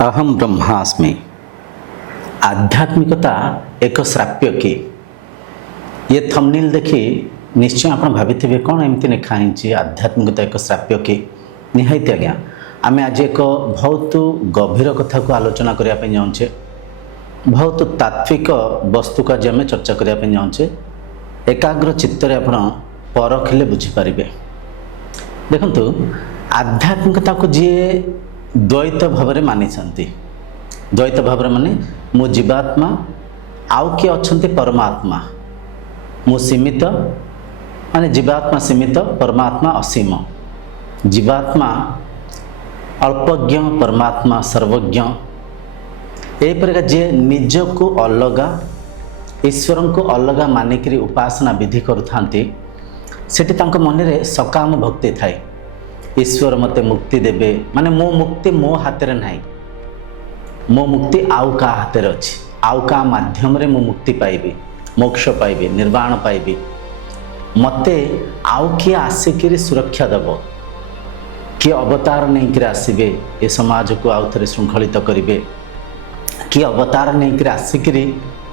अहम ब्रह्मास्मि। आध्यात्मिकता एक श्राप्य कि ये थंबनेल देखि निश्चय आप भावी कौन एमती लिखा है आध्यात्मिकता एक श्राप्य कि निहायती आज्ञा आम आज एक बहुत गभीर कथा को आलोचना करने जाऊे बहुत तात्विक वस्तु को आज आम चर्चा करने जाऊे एकाग्र चित्त परखिले बुझीपारे। देखु आध्यात्मिकता को जी द्वैत भाव में मानी द्वैत भाव माने मु जीवात्मा आउ किए अच्छा परमात्मा मु सीमित माने जीवात्मा सीमित परमात्मा असीम जीवात्मा अल्पज्ञ परमात्मा सर्वज्ञ एपरिका जी निज को अलगा ईश्वर को अलगा मानिक उपासना विधि करुथांती सेठी तांको मन रे सकाम भक्ति थाए ईश्वर मते मुक्ति देबे माने मो मुक्ति मो हाथ रे नाही मो मुक्ति आउ का हाथ रे अछि आउ का माध्यम रे मो मुक्ति पाइबे मोक्ष पाइबे निर्वाण पाइबे मते आउ किए आसिक सुरक्षा देव किए अवतार नहीं कि आसबे ए समाज को आउ थे श्रृंखलित करेंगे किए अवतार नहीं कि आसिक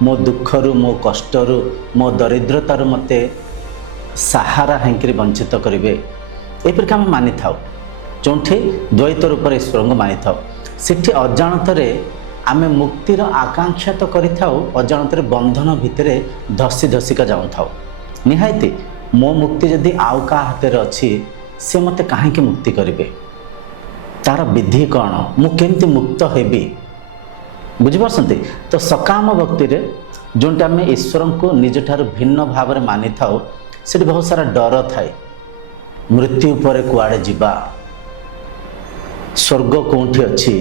मो दुखरु मो कष्टरु मो दरिद्रतार मते सहारा हैंकरी वंचित करेंगे एपरिक आम मानि था जो द्वैत रूप ईश्वर को मानि था सेठी अजाणतरे आमे मुक्तिर आकांक्षा तो करि थाउ अजाणतरे बंधन भितर धसी धसिका जाऊँ था निहायती मो मुक्ति जदि आउ का हाथ रे अच्छी से मते कहीं मुक्ति करेंगे तार विधि कौन मु केमती मुक्त हेबी बुझिपारसंती। तो सकाम भक्ति रे जोंटा आम ईश्वर को निज ठार भिन्न भाव में मानि थाउ सेठी बहुत सारा डर थाए मृत्यु पर कुआड़े जीवा स्वर्ग कौटी अच्छी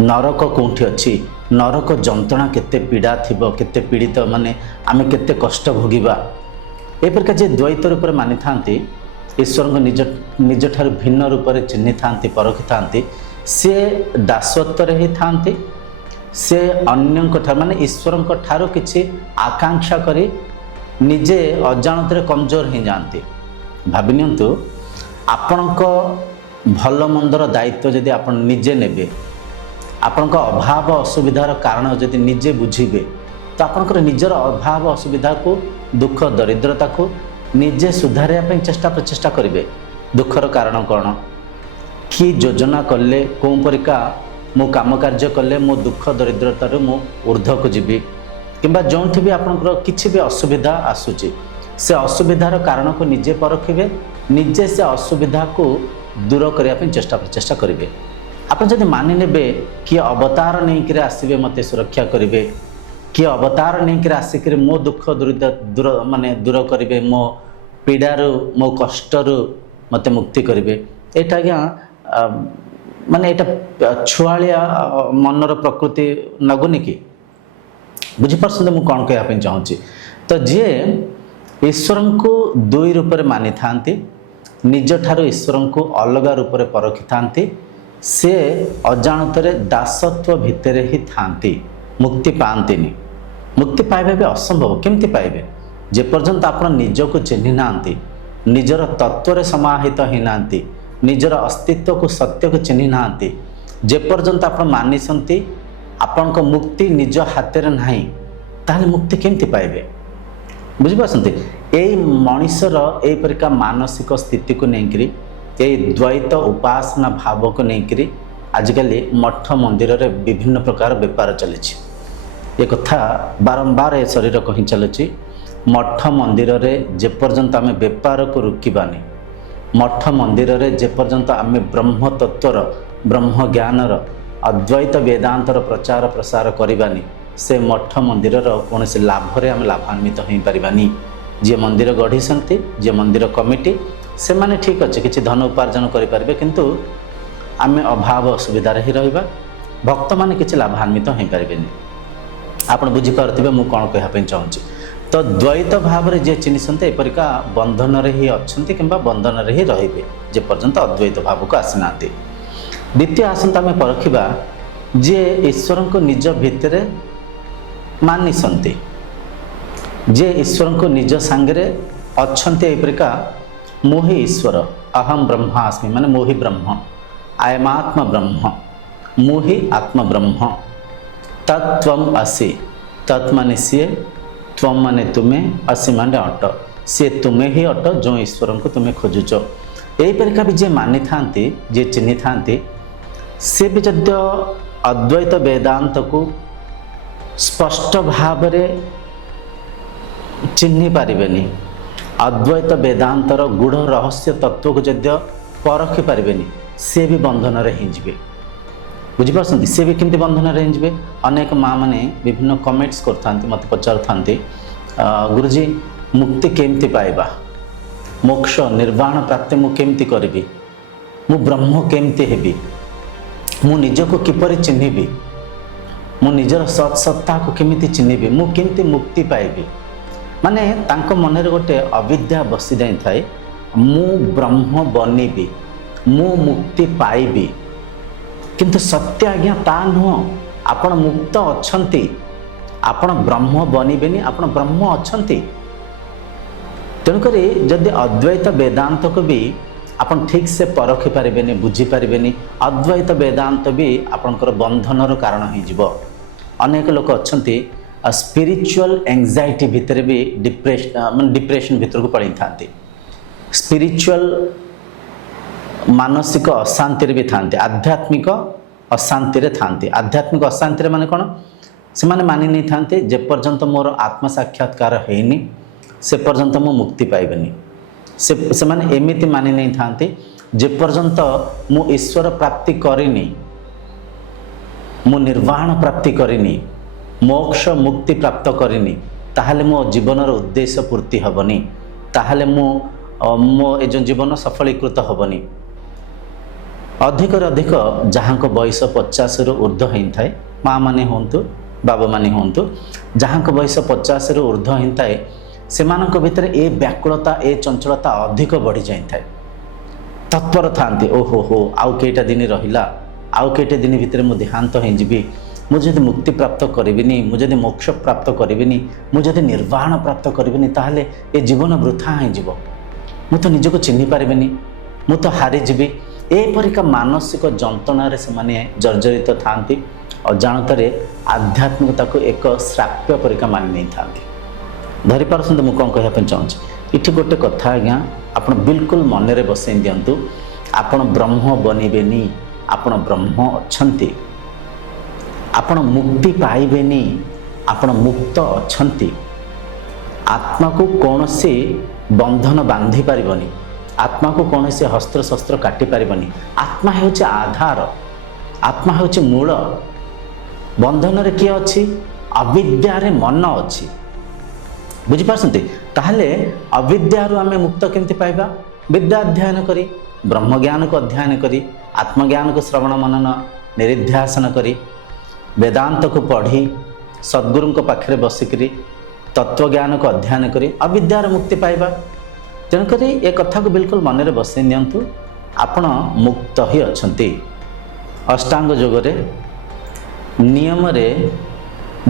नरक कौटी अच्छी नरक जंत्रणा केते पीड़ा थिबो केते पीड़ित माने आमे केते कष्ट भोगिबा एपरिका जे द्वैत रूप मानि थांती ईश्वर को निज निज ठार भिन्न रूप से चिन्हि थांती परखि थांती से दासत्व ही थांती से अन्य माने ईश्वर ठारू किछि आकांक्षा करी निजे अजाणत कमजोर ही जाती भावि नियंतु आपणक भल मंदर दायित्व जदि आप निजे नेबे आपणक अभाव असुविधार कारण जदि निजे बुझीबे तो आपणकर निजर अभाव असुविधा को दुख दरिद्रता को निजे सुधारिया चेष्टा प्रचेष्टा करेंगे दुखर कारण कौन कि योजना कले कौन परिका मो काम कार्य कले मो दुख दरिद्रतार मो ऊर्ध्व को जीवी किंबा जो भी आपंकर किसी भी असुविधा आसूची से असुविधार कारण को निजे परखिबे निजे से असुविधा को दूर करने चेष्टा प्रचेष्टा करेंगे। आप जब मानि नेबे किए अवतार नहीं कि आसबे मते सुरक्षा करेंगे किए अवतार नहीं कि आसिक मो दुख दूर माने दूर करेंगे मो पीड़ारू मो कष्टरू मते मुक्ति करेंगे एटा आज्ञा माने एटा छुआलिया मनर प्रकृति लगुनि कि बुझीपारसते मुझे कौन कहवाई चाहूँगी। तो जी ईश्वर को दुई रूप में मानि थांती निज ठार ईश्वर को अलग रूप में परखि थांती से अजाणतरे दासत्व भितर ही थांती मुक्ति पाती मुक्ति पाइबा भी असंभव केमती पाइबे जे पर्यंत आप निज को चिन्हि ना निजर तत्व समाहित ही ना निजर अस्तित्व को सत्य को चिन्हि ना जे पर्यंत आप मानिसंती आपण को मुक्ति निज हाथ में नहीं ताले मुक्ति केमती पाइबे बुझिपारसंती। यही मनीषर एपरिका मानसिक स्थिति को लेकर यही द्वैत उपासना भाव को लेकर आजिकल मठ मंदिर रे विभिन्न प्रकार बेपार चली ये कथा बारंबार ए शरीर कही चलुची मठ मंदिर रे जे पर्यंत आम बेपार को रुकबानी मठ मंदिर रे जे पर्यंत आम ब्रह्म तत्वर ब्रह्म ज्ञानर अद्वैत वेदांतर प्रचार प्रसार करवानी से मठ मंदिर कौन से लाभ रे आम लाभान्वित हो पारिबानी जे मंदिर गढ़ी जे मंदिर कमिटी से माने ठीक अच्छे किसी धन उपार्जन करें किंतु आम अभाव असुविधार ही रहा भक्त मैंने किसी लाभान्वित हो पारे आप बुझीपारे मुझे कौन कहवाई चाहूँगी। तो द्वैत भाव में जे चिन्हिंट एपरिका बंधन ही अच्छा कि बंधन ही रे जे पर्यंत अद्वैत भाव को आसीना। द्वितीय आसंता आम परखा जे ईश्वर को निज भितर मानी जे ईश्वर को निज सांगे अच्छा एपरिका मोहि ईश्वर अहम ब्रह्मास्मि माने मोहि ब्रह्म आयमात्म ब्रह्म ମୁଁ ହିଁ ଆତ୍ମ ବ୍ରହ୍ମ। ତତ୍ ତ୍ୱମ୍ ଅସି। ତତ୍ ମାନେ ସିଏ, ତ୍ୱମ୍ ମାନେ ତୁମେ, ଅସି ମାନେ ଅଟ। ସିଏ ତୁମେ ହିଁ ଅଟ ଯେଉଁ ଈଶ୍ୱରଙ୍କୁ ତୁମେ ଖୋଜୁଛ। ଏହିପରିକା ବି ଯିଏ ମାନିଥାନ୍ତି, ଯିଏ ଚିହ୍ନିଥାନ୍ତି, ସେ ବି ଯଦିଓ ଅଦ୍ୱୈତ ବେଦାନ୍ତକୁ ସ୍ପଷ୍ଟ ଭାବରେ ଚିହ୍ନି ପାରିବେନି, ଅଦ୍ୱୈତ ବେଦାନ୍ତର ଗୂଢ଼ ରହସ୍ୟ ତତ୍ତ୍ୱକୁ ଯଦିଓ ପରଖି ପାରିବେନି, ସେ ବି ବନ୍ଧନରେ ହିଁ ଯିବେ। ବୁଝିପାରୁଛନ୍ତି? ସେ ବି କେମିତି ବନ୍ଧନରେ ହିଁ ଯିବେ? ଅନେକ ମା ମାନେ ବିଭିନ୍ନ କମେଣ୍ଟସ୍ କରିଥାନ୍ତି, ମୋତେ ପଚାରୁଥାନ୍ତି, ଗୁରୁଜୀ ମୁକ୍ତି କେମିତି ପାଇବା, ମୋକ୍ଷ ନିର୍ବାଣ ପ୍ରାପ୍ତି ମୁଁ କେମିତି କରିବି, ମୁଁ ବ୍ରହ୍ମ କେମିତି ହେବି, ମୁଁ ନିଜକୁ କିପରି ଚିହ୍ନିବି, ମୁଁ ନିଜର ସତ୍ସତ୍ତାକୁ କେମିତି ଚିହ୍ନିବି, ମୁଁ କେମିତି ମୁକ୍ତି ପାଇବି। ମାନେ ତାଙ୍କ ମନରେ ଗୋଟେ ଅବିଦ୍ୟା ବସି ଯାଇଥାଏ, ମୁଁ ବ୍ରହ୍ମ ବନିବି, ମୁଁ ମୁକ୍ତି ପାଇବି। କିନ୍ତୁ ସତ୍ୟ ଆଜ୍ଞା ତା ନୁହଁ। ଆପଣ ମୁକ୍ତ ଅଛନ୍ତି, ଆପଣ ବ୍ରହ୍ମ ବନିବେନି, ଆପଣ ବ୍ରହ୍ମ ଅଛନ୍ତି। ତେଣୁକରି ଯଦି ଅଦ୍ୱୈତ ବେଦାନ୍ତକୁ ବି ଆପଣ ଠିକ୍ ସେ ପରଖି ପାରିବେନି, ବୁଝିପାରିବେନି, ଅଦ୍ୱୈତ ବେଦାନ୍ତ ବି ଆପଣଙ୍କର ବନ୍ଧନର କାରଣ ହେଇଯିବ। ଅନେକ ଲୋକ ଅଛନ୍ତି ସ୍ପିରିଚୁଆଲ ଏଂଜାଇଟି ଭିତରେ ବି ଡିପ୍ରେସନ୍ ଭିତରକୁ ପଳାଇଥାନ୍ତି, ସ୍ପିରିଚୁଆଲ ମାନସିକ ଅଶାନ୍ତିରେ ବି ଥାନ୍ତି, ଆଧ୍ୟାତ୍ମିକ ଅଶାନ୍ତିରେ ଥାନ୍ତି। ଆଧ୍ୟାତ୍ମିକ ଅଶାନ୍ତିରେ ମାନେ କ'ଣ? ସେମାନେ ମାନି ନେଇଥାନ୍ତି ଯେପର୍ଯ୍ୟନ୍ତ ମୋର ଆତ୍ମ ସାକ୍ଷାତକାର ହେଇନି ସେ ପର୍ଯ୍ୟନ୍ତ ମୁଁ ମୁକ୍ତି ପାଇବିନି। ସେମାନେ ଏମିତି ମାନି ନେଇଥାନ୍ତି ଯେପର୍ଯ୍ୟନ୍ତ ମୁଁ ଈଶ୍ୱର ପ୍ରାପ୍ତି କରିନି, ମୁଁ ନିର୍ବାଣ ପ୍ରାପ୍ତି କରିନି, ମୋକ୍ଷ ମୁକ୍ତି ପ୍ରାପ୍ତ କରିନି, ତାହେଲେ ମୋ ଜୀବନର ଉଦ୍ଦେଶ୍ୟ ପୂର୍ତ୍ତି ହେବନି, ତାହେଲେ ମୋ ଏ ଯେଉଁ ଜୀବନ ସଫଳୀକୃତ ହେବନି। ଅଧିକରୁ ଅଧିକ ଯାହାଙ୍କ ବୟସ 50ରୁ ଉର୍ଦ୍ଧ୍ୱ ହେଇଥାଏ, ମା' ମାନେ ହୁଅନ୍ତୁ, ବାବାମାନେ ହୁଅନ୍ତୁ, ଯାହାଙ୍କ ବୟସ 50ରୁ ଉର୍ଦ୍ଧ୍ୱ ହେଇଥାଏ, ସେମାନଙ୍କ ଭିତରେ ଏ ବ୍ୟାକୁଳତା, ଏ ଚଞ୍ଚଳତା ଅଧିକ ବଢ଼ି ଯାଇଥାଏ। ତତ୍ପର ଥାନ୍ତି, ଓହୋ ହୋ ଆଉ କେଇଟା ଦିନ ରହିଲା, ଆଉ କେଇଟା ଦିନ ଭିତରେ ମୁଁ ଦେହାନ୍ତ ହେଇଯିବି, ମୁଁ ଯଦି ମୁକ୍ତି ପ୍ରାପ୍ତ କରିବିନି, ମୁଁ ଯଦି ମୋକ୍ଷ ପ୍ରାପ୍ତ କରିବିନି, ମୁଁ ଯଦି ନିର୍ବାଣ ପ୍ରାପ୍ତ କରିବିନି, ତାହେଲେ ଏ ଜୀବନ ବୃଥା ହେଇଯିବ, ମୁଁ ତ ନିଜକୁ ଚିହ୍ନି ପାରିବିନି, ମୁଁ ତ ହାରିଯିବି। ଏପରିକା ମାନସିକ ଯନ୍ତ୍ରଣାରେ ସେମାନେ ଜର୍ଜରିତ ଥାନ୍ତି। ଅଜାଣତରେ ଆଧ୍ୟାତ୍ମିକତାକୁ ଏକ ଶ୍ରାପ୍ୟ ପରିକା ମାନି ନେଇଥାନ୍ତି। ଧରିପାରୁଛନ୍ତି ମୁଁ କ'ଣ କହିବା ପାଇଁ ଚାହୁଁଛି? ଏଠି ଗୋଟେ କଥା ଆଜ୍ଞା ଆପଣ ବିଲକୁଲ ମନରେ ବସେଇ ଦିଅନ୍ତୁ, ଆପଣ ବ୍ରହ୍ମ ବନିବେନି, ଆପଣ ବ୍ରହ୍ମ ଅଛନ୍ତି। ଆପଣ ମୁକ୍ତି ପାଇବେନି, ଆପଣ ମୁକ୍ତ ଅଛନ୍ତି। ଆତ୍ମାକୁ କୌଣସି ବନ୍ଧନ ବାନ୍ଧି ପାରିବନି, ଆତ୍ମାକୁ କୌଣସି ହସ୍ତ୍ରଶସ୍ତ୍ର କାଟି ପାରିବନି। ଆତ୍ମା ହେଉଛି ଆଧାର, ଆତ୍ମା ହେଉଛି ମୂଳ। ବନ୍ଧନରେ କିଏ ଅଛି? ଅବିଦ୍ୟାରେ ମନ ଅଛି। ବୁଝିପାରୁଛନ୍ତି? ତାହେଲେ ଅବିଦ୍ୟାରୁ ଆମେ ମୁକ୍ତ କେମିତି ପାଇବା? ବିଦ୍ୟା ଅଧ୍ୟୟନ କରି, ବ୍ରହ୍ମଜ୍ଞାନକୁ ଅଧ୍ୟୟନ କରି, ଆତ୍ମଜ୍ଞାନକୁ ଶ୍ରବଣ ମନନ ନିରିଧ୍ୟାସନ କରି, ବେଦାନ୍ତକୁ ପଢ଼ି, ସଦ୍ଗୁରୁଙ୍କ ପାଖରେ ବସିକରି ତତ୍ତ୍ୱଜ୍ଞାନକୁ ଅଧ୍ୟୟନ କରି ଅବିଦ୍ୟାର ମୁକ୍ତି ପାଇବା। ତେଣୁକରି ଏ କଥାକୁ ବିଲକୁଲ ମନରେ ବସେଇ ନିଅନ୍ତୁ, ଆପଣ ମୁକ୍ତ ହିଁ ଅଛନ୍ତି। ଅଷ୍ଟାଙ୍ଗ ଯୋଗରେ ନିୟମରେ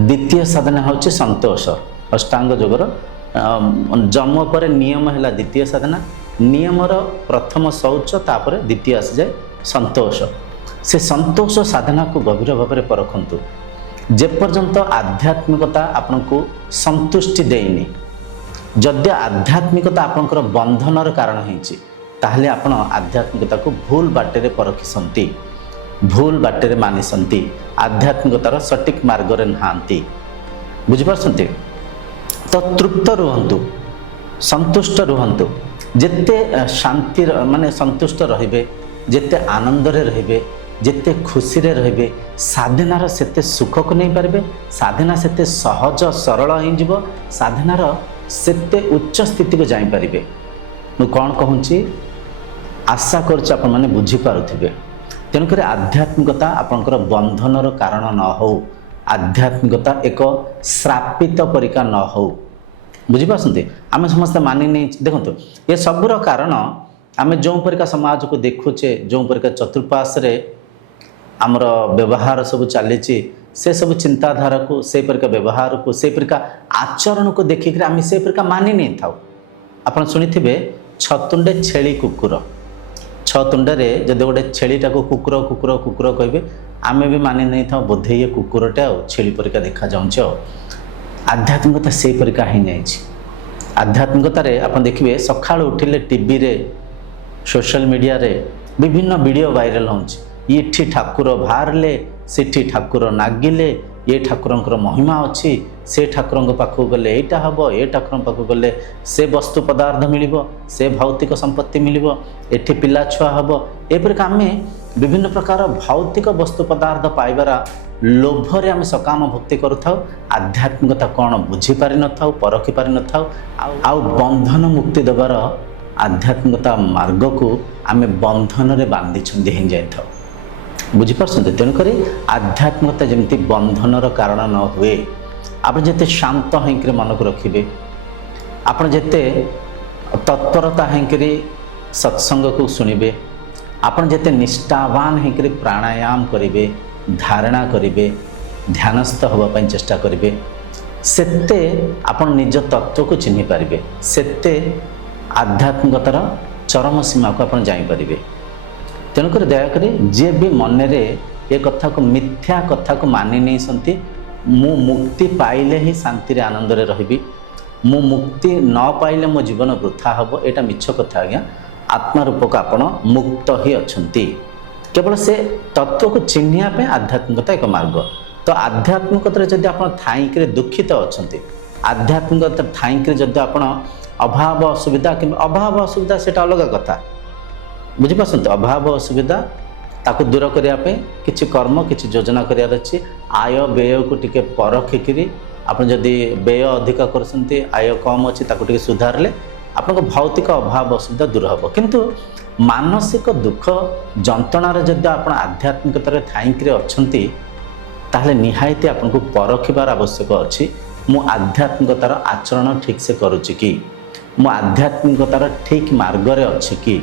ଦ୍ୱିତୀୟ ସାଧନା ହେଉଛି ସନ୍ତୋଷ। ଅଷ୍ଟାଙ୍ଗ ଯୋଗର ଯମ ପରେ ନିୟମ ହେଲା ଦ୍ୱିତୀୟ ସାଧନା। ନିୟମର ପ୍ରଥମ ଶୌଚ, ତାପରେ ଦ୍ୱିତୀୟ ଆସିଯାଏ ସନ୍ତୋଷ। ସେ ସନ୍ତୋଷ ସାଧନାକୁ ଗଭୀର ଭାବରେ ପରଖନ୍ତୁ। ଯେପର୍ଯ୍ୟନ୍ତ ଆଧ୍ୟାତ୍ମିକତା ଆପଣଙ୍କୁ ସନ୍ତୁଷ୍ଟି ଦେଇନି, ଯଦି ଆଧ୍ୟାତ୍ମିକତା ଆପଣଙ୍କର ବନ୍ଧନର କାରଣ ହେଇଛି, ତାହେଲେ ଆପଣ ଆଧ୍ୟାତ୍ମିକତାକୁ ଭୁଲ ବାଟରେ ପରଖିଛନ୍ତି, ଭୁଲ ବାଟରେ ମାନିଛନ୍ତି, ଆଧ୍ୟାତ୍ମିକତାର ସଠିକ୍ ମାର୍ଗରେ ନାହାନ୍ତି। ବୁଝିପାରୁଛନ୍ତି? ତ ତୃପ୍ତ ରୁହନ୍ତୁ, ସନ୍ତୁଷ୍ଟ ରୁହନ୍ତୁ। ଯେତେ ଶାନ୍ତିର ମାନେ ସନ୍ତୁଷ୍ଟ ରହିବେ, ଯେତେ ଆନନ୍ଦରେ ରହିବେ, ଯେତେ ଖୁସିରେ ରହିବେ, ସାଧନାର ସେତେ ସୁଖକୁ ନେଇପାରିବେ। ସାଧନା ସେତେ ସହଜ ସରଳ ହେଇଯିବ, ସାଧନାର ସେତେ ଉଚ୍ଚ ସ୍ଥିତିକୁ ଯାଇପାରିବେ। ମୁଁ କ'ଣ କହୁଛି ଆଶା କରୁଛି ଆପଣମାନେ ବୁଝିପାରୁଥିବେ। ତେଣୁକରି ଆଧ୍ୟାତ୍ମିକତା ଆପଣଙ୍କର ବନ୍ଧନର କାରଣ ନ ହେଉ, ଆଧ୍ୟାତ୍ମିକତା ଏକ ଶ୍ରାପିତ ପରିକା ନ ହେଉ। ବୁଝିପାରୁଛନ୍ତି? ଆମେ ସମସ୍ତେ ମାନି ନେଇ ଦେଖନ୍ତୁ, ଏ ସବୁର କାରଣ ଆମେ ଯେଉଁ ପରିକା ସମାଜକୁ ଦେଖୁଛେ, ଯେଉଁ ପରିକା ଚତୁଃପାର୍ଶ୍ୱରେ ଆମର ବ୍ୟବହାର ସବୁ ଚାଲିଛି, ସେ ସବୁ ଚିନ୍ତାଧାରାକୁ, ସେ ପରିକା ବ୍ୟବହାରକୁ, ସେ ପରିକା ଆଚରଣକୁ ଦେଖିକରି ଆମେ ସେ ପରିକା ମାନି ନେଇଥାଉ। ଆପଣ ଶୁଣିଥିବେ ଛତୁଣ୍ଡେ ଛେଳି କୁକୁର। छः तुंडे जदि गोटे छेलीटा को कुकुर कुकुर कुकुर कहे आम भी मानि नहीं था बोधे ये कुकुरटे आ छेली परिका देखा जाऊँ। आध्यात्मिकता से परिका ही नहीं। आध्यात्मिकतार आप देखिए सका उठिले टीवी रे सोशल मीडिया रे विभिन्न वीडियो वायरल होठी ठाकुर बाहरले सेठी ठाकुर नागिले ये ठाकुर महिमा अच्छी से ठाकुर पाखक गले यहाँ हम ये ठाकुर पाखक गले से वस्तु पदार्थ मिल से भौतिक संपत्ति मिल एठी पिला छुआ हम एपरिक आम विभिन्न प्रकार भौतिक वस्तु पदार्थ पाइबार लोभरे आम सकाम भक्ति करूँ। आध्यात्मिकता कौन बुझीपारि न था परखी पारि न था आउ बंधन मुक्ति देवार आध्यात्मिकता मार्ग को आम बंधन रे बांधी छंदी हो जाए बुझीपार। तेणुक आध्यात्मिकता जमी बंधनर कारण न हुए आप जिते शांत होकर मन को रखिए आप जिते तत्परता होकर सत्संग को शुणिबे आप जिते निष्ठावान होकर प्राणायाम करेंगे धारणा करेंगे ध्यानस्थ होगापी चेष्टा करेंगे सेते आप निज तत्व को चिन्ह पारे सेते आध्यात्मिकतार चरम सीमा को आप जापरेंगे। तेणुक दयाक जी भी मन रे ये कथा को मिथ्या कथा को मानि नहीं सन्ति मु मुक्ति पाइले ही शांति रे आनंद रे रहिबी मु मुक्ति न पाइले मो जीवन वृथा हबो एटा मिछ कथा आज्ञा। आत्मा रूपक आपण मुक्त ही अछंती केवल से तत्व को चिन्हिया पे आध्यात्मिकता एक मार्ग। तो आध्यात्मिकता जदि आप थाईक दुखित अछंती आध्यात्मिकता थाईक जदि आप अभाव असुविधा कि अभाव असुविधा सेटा अलग कथा बुझीपार। अभाव असुविधा ताकू दूर करने किसी कर्म किसी योजना करार अच्छी आय व्यय को टिके परखिकी आप जदि व्यय अधिक करते आय कम अच्छी ताकू सुधारले आपको भौतिक अभाव असुविधा दूर हम। किंतु मानसिक दुख जंत्रणार जदि आप आध्यात्मिकतार थाईक अच्छी ताहले निहायती आपको परखिबार आवश्यक अच्छी मु आध्यात्मिकतार आचरण ठीक से करुच्ची कि मु आध्यात्मिकतार ठीक मार्ग रे अच्छी कि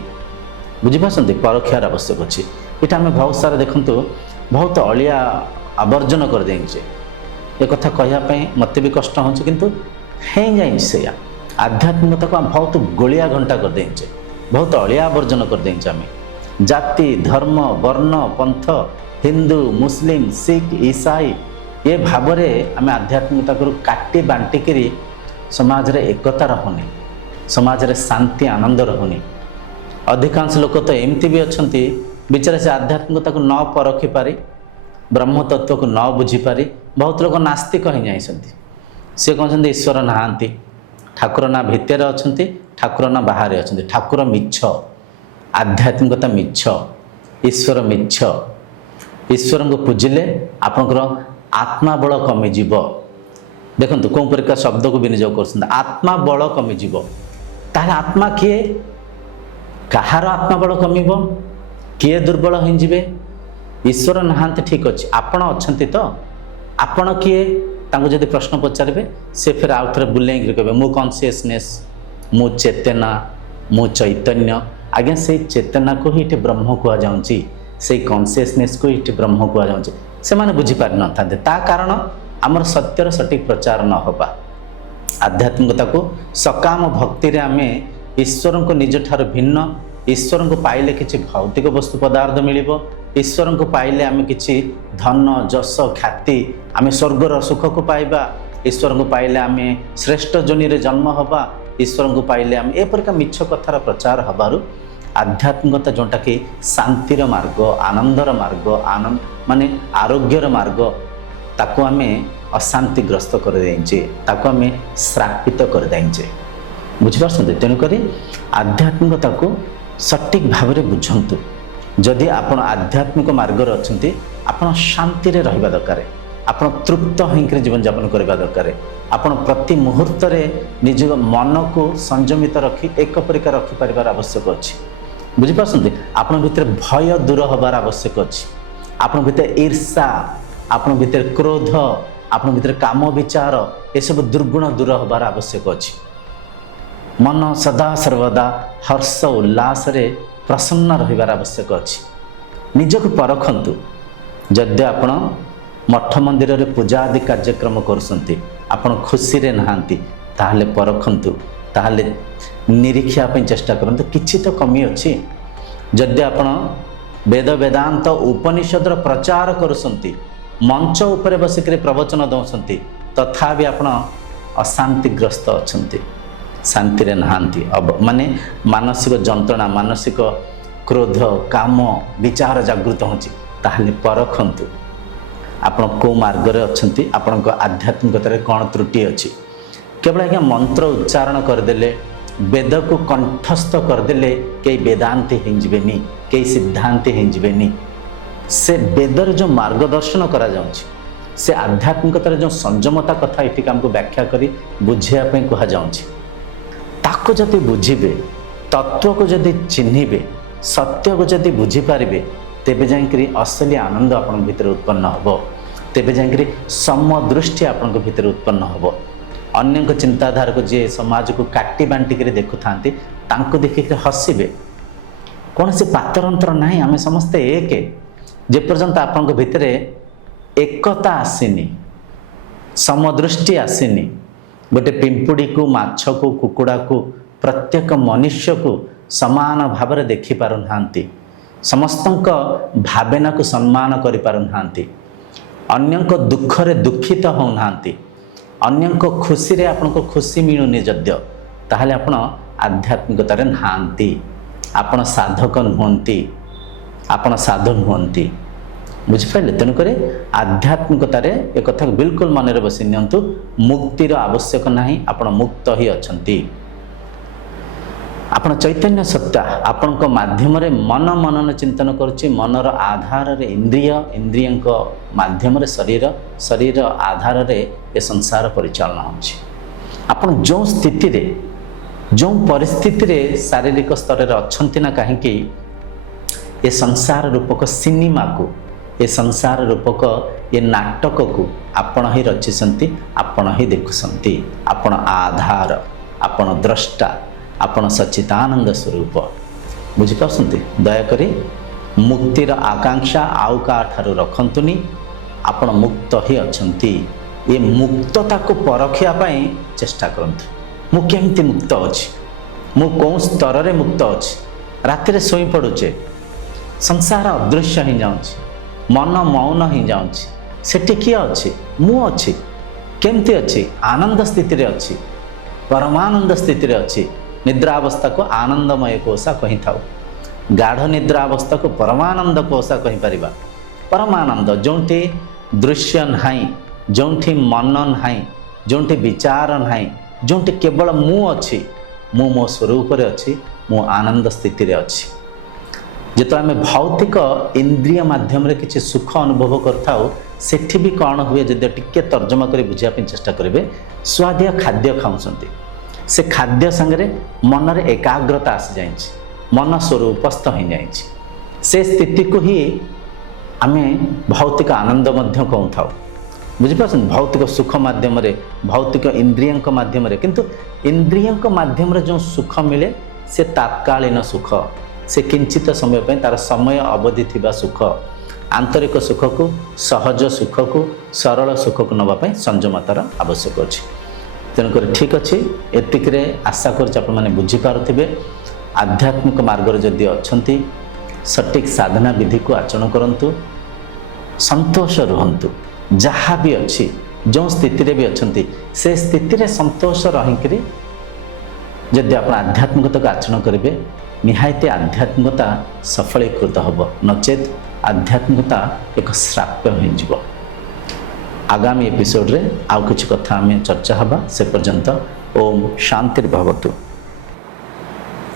बुझीपार परखार आवश्यक अच्छी। ये आम बहुत सारा देखूँ बहुत अलिया आवर्जन कर देचे ये कथा कहवाई मत भी कष्ट हो किंतु है जाए से आध्यात्मिकता को बहुत गोलिया घंटा कर देचे बहुत अलिया आवर्जन कर देचे आम जाति धर्म वर्ण पंथ हिंदू मुस्लिम सिख ईसाई ये भाव में आम आध्यात्मिकता को काटी बांटिकी समाज रे एकता रहुनी समाज रे शांति आनंद रहुनी। अधिकांश लोक तो एमती भी अच्छा विचार से आध्यात्मिकता को न परखि पारि ब्रह्म तत्व को न बुझीपारि बहुत लोग नास्तिक ही जाइए सी कहते ईश्वर नहांती ठाकुर ना भितर अच्छा ठाकुर ना बाहर अच्छा ठाकुर मिछ आध्यात्मिकता मिछ ईश्वर मिछ ईश्वर को पूजिले आपंकर आत्मा बल कमिज देखो कौन प्रकार शब्द को विनियोग कर आत्मा बल कमिज ताहले आत्मा किए कहार आत्मा बल कमिब किए दुर्बल होइजिबे ईश्वर नहांते ठीक अच्छे आपण अच्छा तो आपण किए तांको जदि प्रश्न पचारे से फिर आउ थे बुलेंगे कहे मु कॉन्शियसनेस मु चेतना मु चैतन्य आज्ञा से चेतना को ही ब्रह्म कह जाऊँगी से कॉन्शियसनेस को ही ब्रह्म कह जाऊँगी से माने बुझी पारि न था ता कारण आमर सत्यर सटीक प्रचार न होबा आध्यात्मिकता को सकाम भक्ति रे आमे ईश्वर को निज ठार भिन्न ईश्वर को पाइले किसी भौतिक वस्तु पदार्थ मिल ईश्वर को पाइले आम कि धन जश ख्याति आम स्वर्गर सुख को पाइबा ईश्वर को पाइले आम श्रेष्ठ जोनि रे जन्म हवा ईश्वर को पाइले आम एपरिका मिछ कथार प्रचार हबारु आध्यात्मिकता जोटा कि शांतिर मार्ग आनंदर मार्ग आनंद माने आरोग्यर मार्ग ताको आम अशांतिग्रस्त कर देचे ताको आम श्रापित कर देचे बुझीपार। तेणुक आध्यात्मिकता को सटीक भाव में बुझंतु जदि आपण आध्यात्मिक मार्ग अच्छा आपण शांति रे रहिबा दरकार आपण तृप्त होकर जीवन यापन करबा दरकार आपण प्रति मुहूर्त निज मन को संयमित रखी एक प्रकार रखि परिवार आवश्यक अच्छी बुझीपार। आपण भितर भय दूर हबार आवश्यक अच्छी आपण भितर ईर्षा आपण भितर क्रोध आपण भितर काम विचार ये सब दुर्गुण दूर हबार आवश्यक अच्छी मन सदा सर्वदा हर्ष उल्लास रे प्रसन्न रहिबार आवश्यक अच्छी निजक परखंतु जदि आपण मठ मंदिर रे पूजा आदि कार्यक्रम करसंती आपण खुशी रे नहांती ताहले परखंतु ताहले निरीक्षा पे चेष्टा करंतु किछि तो कमी अछि जदि आपण वेद वेदांत उपनिषदर प्रचार करुसंती मंच उपरे बसिक प्रवचन दौसंती तथापि आपण अशांतिग्रस्त अछंती शांति रे नहांती अब माने मानसिक जंत्रणा मानसिक क्रोध काम विचार जागृत होची ताहले परखंतु आपण को मार्ग रे अछंती आपण आध्यात्मिकता रे कोन त्रुटि अछि केवल आज्ञा मंत्र उच्चारण करदेले वेद को कंठस्थ करदेले कई वेदांति हिंजबेनी कई सिद्धांति हिंजबेनी से वेदर जो मार्गदर्शन करा जाउछि से आध्यात्मिकतार जो संयमता कथा ये हमको व्याख्या करी बुझापी कह जाउछि ताको जदि बुझिबे तत्व को जदि चिन्हिबे सत्य को जदि बुझिपारे तेबे जाइकरी असली आनंद आपण भितर उत्पन्न हबो तेबे जाइकरी समदृष्टि आपण भितर उत्पन्न हबो अन्य चिंताधारा को जे समाज को काटी बांटी कर देखु थांती तांको देखिक हसिबे कौन से पातरंतर नाही आमे समस्ते एक जे पर्यंत आपण भितर एकता आसीनी समदृष्टि आसीनी गोटे पिंपुड़ी को माछ को कुकुड़ा को प्रत्येक मनुष्य को समान भाव में देखि पारु नांती समस्तंक भावना को सम्मान करि पारु नांती अन्यंक दुख रे दुखित हो नांती अन्यंक खुशी रे आपनको खुशी मिलुनी जद्य ताहले आपण आध्यात्मिकता रे नांती आपण साधक नुहंती आपण साधु नुहंती बुझिपारे तेणुक आध्यात्मिकता रे एक कथा बिल्कुल मन रे बसी नियंतु मुक्तिर आवश्यक नाही आपण मुक्त ही अछंती आपण चैतन्य सत्ता आपण को माध्यम रे मन मनन चिंतन करूची मनर आधार रे इंद्रिय इंद्रियंक माध्यम रे शरीर शरीर आधार रे ए संसार परिचालन होची आपण जो स्थिति रे जो परिस्थिति रे शारीरिक स्तर रे अछंती ना काहे कि ए संसार रूपक सिनेमा को ए संसार रूपक ये नाटक को आपण ही रचिसंती आपण ही देखुसंती आपण आधार आपण द्रष्टा आपण सच्चिदानंद स्वरूप बुझी पासंती दयाकरी मुक्तिर आकांक्षा आउ का ठारू रखंतुनी आपण मुक्त ही अछंती ये मुक्तता को परखिया पई चेष्टा करंतु मु केमती मुक्त अछि मु कोन स्तर रे मुक्त अछि राति रे सोई पडुचे संसार अदृश्य ही जाउछि मन मौन ही जाउछि सेठी किए अछि मु अछि केमती अछि आनंद स्थिति रे अछि परमानंद स्थिति रे अछि निद्रा अवस्था को आनंदमय कोषा कही था गाढ़ निद्रा अवस्था को परमानंद कोषा कही परिबा परमानंद जोंठी दृश्य नाही जोंठी मन नाही जोंठी विचार नाही जोंठी केवल मु अछि मु मो स्वरूप रे अछि मु आनंद स्थिति रे अछि जेतो आमे भौतिक इंद्रिय माध्यम रे किछि सुख अनुभव करथाओ सेठी भी कौन हुए जदि टिके तर्जमा करी बुझिया पे चेष्टा करिवे स्वादिया खाद्य खाउसंती से खाद्य संगे मन रे एकाग्रता आसी जाइछि मन स्वरूपस्थ हो जाइछि से स्थिति को ही आमे भौतिक आनंद मध्य कहू था बुझी पाछन भौतिक सुख माध्यम रे भौतिक इंद्रियंक माध्यम रे किंतु इंद्रियंक माध्यम रे जो सुख मिले से तात्कालीन सुख से किंचित समय पे तार समय अवधि थिबा सुख आंतरिक सुख को सहज सुख को सरल सुख को नबा पे संयमतार आवश्यक अछि तेणुक ठीक अच्छे एतिक आशा कर बुझी पारुथिबे आध्यात्मिक मार्ग जदि अच्छी सटीक साधना विधि को आचरण करंतु संतोष रुहंतु जहाँ भी अच्छी जो स्थिति रे भी अच्छी से स्थिति रे संतोष रहीकि जदि आप आध्यात्मिकता को आचरण करेंगे निहायती आध्यात्मिकता सफलीकृत हम नचेत आध्यात्मिकता एक श्राप्य हो आगामी एपिसोड रे आउ किछि कथा आमे चर्चा हबा से पर्यंत ओम शांति भवतु।